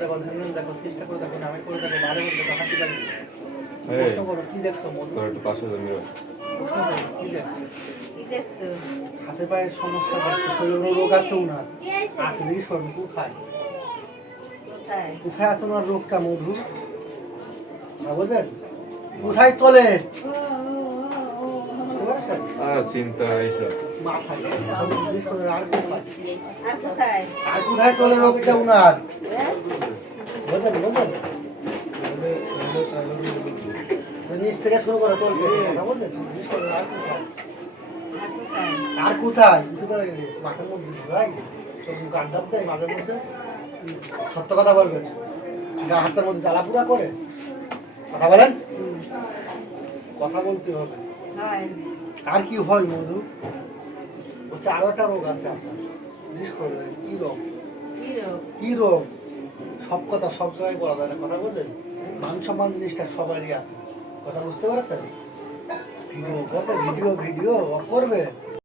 দেখো, ধ্যান দেখো, চেষ্টা করে দেখো, আমি করে দেখো, ভালো করে দেখো, হাঁটি লাগবে। প্রশ্ন করো, কি দেখছো মধু? তোর একটু পাশে জমি প্রশ্ন করো, কি দেখছো? কি দেখছো? হাতে পায়ের সমস্যা দেখছো, শরীরে রোগ আছে ওনার। আছে, জিজ্ঞেস করুন, কোথায়? কোথায়? কোথায় আছে ওনার রোগটা মধু? না বোঝেন? কোথায় চলে? বুঝতে পারছেন? আর চিন্তা এইসব মাথায়। জিজ্ঞেস করুন, আর কোথায়? আর কোথায়? আর কোথায় চলে রোগটা ওনার? হ্যাঁ? বোঝেন, বোঝেন? নিচ থেকে শুরু করে চলবে, কথা বোঝেন? জিজ্ঞেস করুন, আর কোথায়? আর কোথায়? আর কোথায়? বুঝতে পারে মাথার মধ্যে ভাই সব গান ডাব দেয় মাঝে মধ্যে। সত্য কথা বলবেন, গা হাতের মধ্যে জ্বালা পুরা করে। কথা বলেন, কথা বলতে হবে। হয়। আর কি হয় মধু? বলছে আরো একটা রোগ আছে আপনার, জিজ্ঞেস করবেন কি রোগ? কি রোগ? কি রোগ? সব কথা সব সময় বলা যায় না, কথা বলছেন? মান সম্মান জিনিসটা সবারই আছে, কথা বুঝতে পারছেন? ভিডিও করছে, ভিডিও করবে